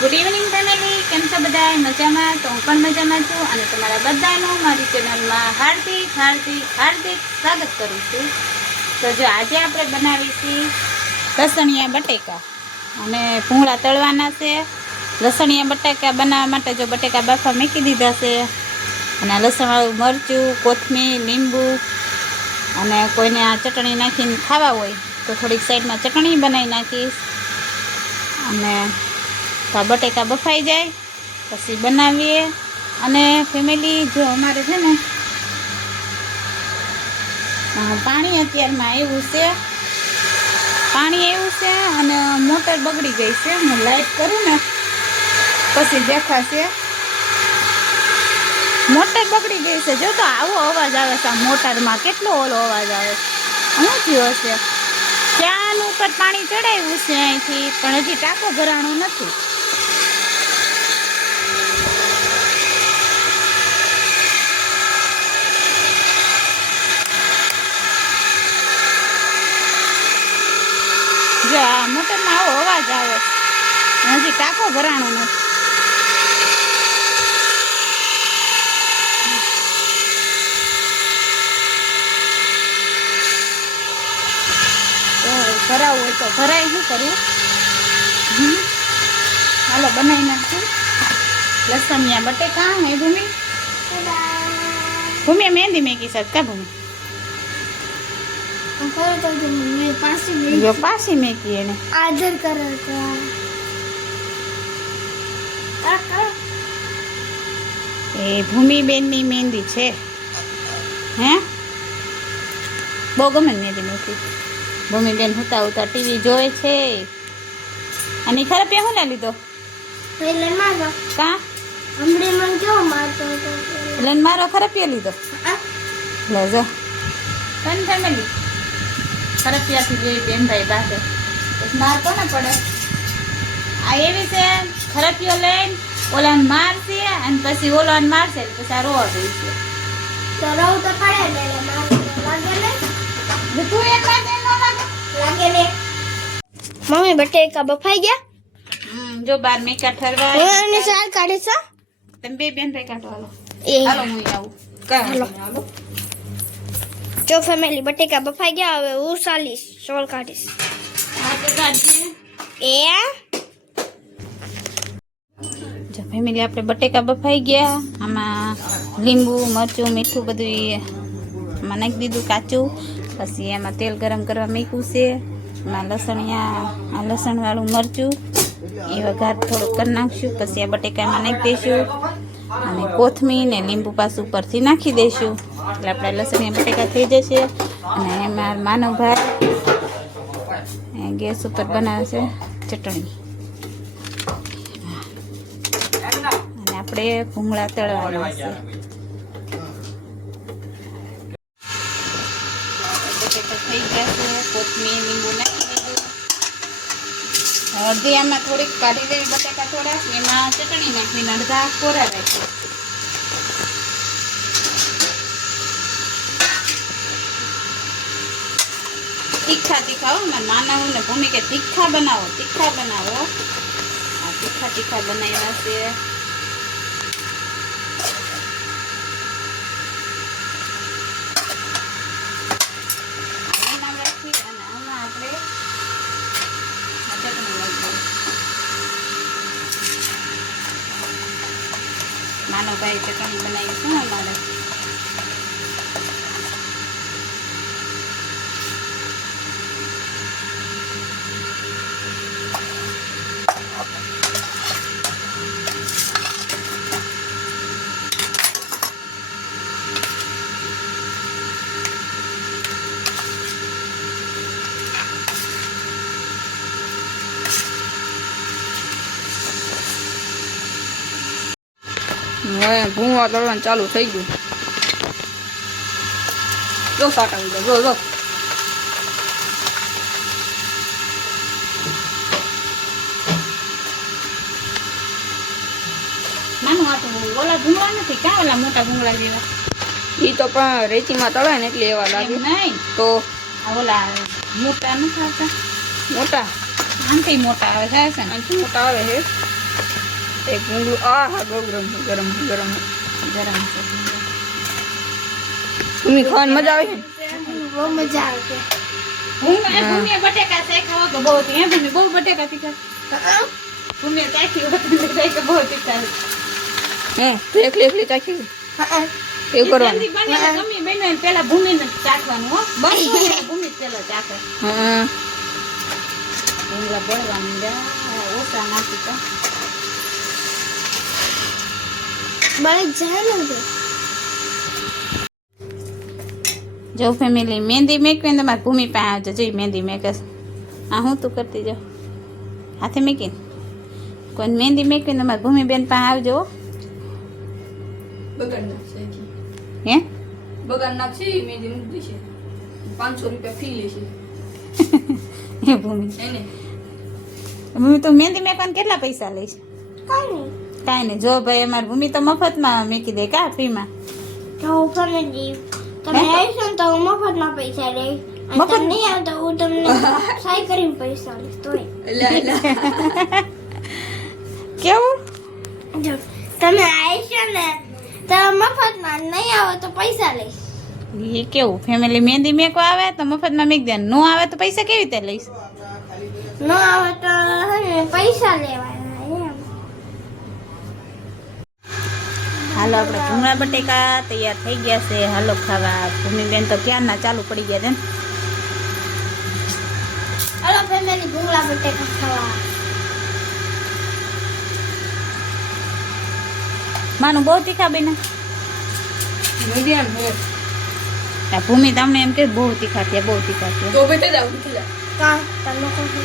Good evening family, કેમ છો બધા? મજામાં? તો હું પણ મજામાં છું અને તમારા બધાનું મારી ચેનલમાં હાર્દિક હાર્દિક હાર્દિક સ્વાગત કરું છું. તો જો આજે આપણે બનાવીશું લસણિયા બટેકા અને ભૂંગળા તળવાના છે. લસણિયા બટેકા બનાવવા માટે જો બટેકા બાફા મૂકી દીધા છે અને લસણવાળું મરચું, કોથમીર, લીંબુ અને કોઈને આ ચટણી નાખીને ખાવા હોય તો થોડીક સાઈડમાં ચટણી બનાવી નાખીશ. અને તો બટેકા બફાઈ જાય પછી બનાવીએ. અને ફેમિલી જો અમારે છે ને પાણી અત્યારમાં આવ્યું છે, અને મોટર બગડી ગઈ છે. હું લાઈટ કરું ને પછી દેખાશે. મોટર બગડી ગઈ છે. જો તો આવો અવાજ આવે છે આ મોટરમાં, કેટલો ઓલો અવાજ આવે છે. શું થયું હશે? ક્યાંનું ઉપર પાણી ચડાવ્યું છે અહીંથી, પણ હજી ટાંકો ભરાણો નથી. જો આ મોટરમાં આવો અવાજ આવે, હજી ટાંકો ભરાણો નથી. ભરાવું હોય તો ભરાય. શું કરવું? હાલો બનાવી નાખશું લસણિયા બટેકા. હે ભૂમિ? ભૂમિ મહેંદી મેકી છે કા? ભૂમિ જો પાછી મેકી એને આદર કરે એ ભૂમિબેનની મહેંદી છે. હે બહુ ગમે મહેંદી મેકી. ભૂમિબેન હુતા હુતા ટીવી જોવે છે. અને ખરાબ શું ના લીધો? કા એટલે મારો ખરાપિયા લીધો. લે જો કન ફેમિલી ખરાપિયાથી જોઈ બેનભાઈ પાસે માર કોને પડે? આ એવી છે ખરાપિયો લઈને ઓલાને મારશે અને પછી ઓલાને મારશે પછી આ રોવા ગઈ છે. તો રોવું તો પડે ને, લાગે ને તું એક લાગે ન લાગે ને. મમ્મી બટેકા બફાઈ ગયા. જો બાર મેકા ઠરવા અને સાલ કાઢે છે. તમે બે બેન ભાઈ કાઢો. હાલો હાલો હું આવું. હાલો જો ફેમિલી બટેકા બફાઈ ગયા. હવે હું સાલીશ, સોલ કાઢીશ. હા તો કાઢજે. જો ફેમિલી આપણે બટેકા બફાઈ ગયા. આમાં લીંબુ, મરચું, મીઠું બધું આમાં નાખી દીધું કાચું. પછી એમાં તેલ ગરમ કરવા મૂક્યું છે. એમાં લસણવાળું મરચું એ વઘાર થોડુંક કરી નાખશું. પછી આ બટેકામાં નાખી દઈશું અને કોથમીર ને લીંબુ પાછું ઉપરથી નાખી દઈશું. એટલે આપણે લસણિયા બટેકા થઈ જશે. અને એમાં માનવભાઈ ગેસ ઉપર બનાવે છે ચટણી. અને આપણે ભૂંગળા તળવાના છે. બટેકા થઈ ગયા છે. કોથમીર, લીંબુ નાખી દીધું. અડધી આમાં થોડીક કાઢી દેવી બટેકા થોડાક, એમાં ચટણી નાખીને અડધા કોરા રાખી. તીખા હો. મારા નાના હું ને ભૂમિ કે તીખા બનાવો. આ તીખા બનાવ્યા છે. નામ રાખી અને આમાં આપણે ચટણી નાખી. નાનો ભાઈ ચટણી બનાવી છે ને અમારે. હવે ભૂંગળા તળવાનું ચાલુ થઈ ગયું. જો સાટાવી દો. જો નાનું આટલું ઓલા ભૂંગળા નથી. ક્યાં ઓલા મોટા ભૂંગળા જેવા? એ તો પણ રેતીમાં તળાય ને એટલે એવા લાગે. નહીં તો ઓલા મોટા નથી આવતા? મોટા આનથી મોટા આવે છે ને? આનથી મોટા આવે છે. એક ભૂંગળું હા બહુ ગરમ છે, ગરમ છે, ગરમ છે. ગરમ છે ભૂમિ ખાવાની મજા આવે છે ને? બહુ મજા આવે છે. ભૂમિએ બટેકા શેખાવા તો બહુ હતી. હે ભૂમિ બહુ બટેકા તીખા. ભૂમિએ ચાખી હોય તો બહુ તીખા. તો એકલી એકલી ચાખી એવું કરવાનું. જલ્દી બને એટલે ગમે બને એટલે પહેલા ભૂમિને જ ચાખવાનું હો. બસ ભૂમિ જ પહેલા ચાખે. હા ભૂંગળા બળવા માંડ્યા. ઓછા નાખી તો બળી જાય ને બધું. જો ફેમિલી મહેંદી મેકવી ને તમારે ભૂમિ પાસે આવજો. જોઈ મહેંદી મેકસ. આ હું તું કરતી જાઉં હાથે મેકીને કોઈ મહેંદી મેકવી ને તમારે ભૂમિ બેન પાસે આવજો હો. બગાડ નાખશે હે બગાડ નાખશે મેંદી મૂકી દેશે 500 રૂપિયા ફી લેશે હે ભૂમિ એને ભૂમિ તો મહેંદી મેકવાના કેટલા પૈસા લઈશ? કાંઈ નહીં. કાંઈ નહીં. જો ભાઈ અમારી ભૂમિ તો મફતમાં મેકી દે કા ફ્રીમાં. તો હું તમને દઈશ. તમે આવશો ને તો હું મફતમાં પૈસા લઈશ. અને મફત? તમે નહીં આવો તો હું તમને સહાય કરીને પૈસા લઈશ. તોય કેવું? જો તમે આવશો ને તો મફતમાં, નહીં આવો તો પૈસા લઈશ. એ કેવું? ફેમિલી મહેંદી મેકવા આવે તો મફતમાં મેક દે. નો આવે તો પૈસા કેવી રીતે લઈશ? ન આવે તો હે ને પૈસા લેવાના એમ. હાલો આપણે ભૂંગળા બટેકા તૈયાર થઈ ગયા છે. હાલો ખાવા. ભૂમિબેન તો ક્યારના ચાલુ પડી ગયા છે ને. હાલો ફેમિલી ભૂંગળા બટેકા ખાવા. માનું બહુ તીખા બેના. મીડિયમ છે આ ભૂમિ તમને એમ કે બહુ તીખા થયા બહુ તીખા થયા. તો બેટે જાવ ઉઠી જા કાં તમે કહો છો.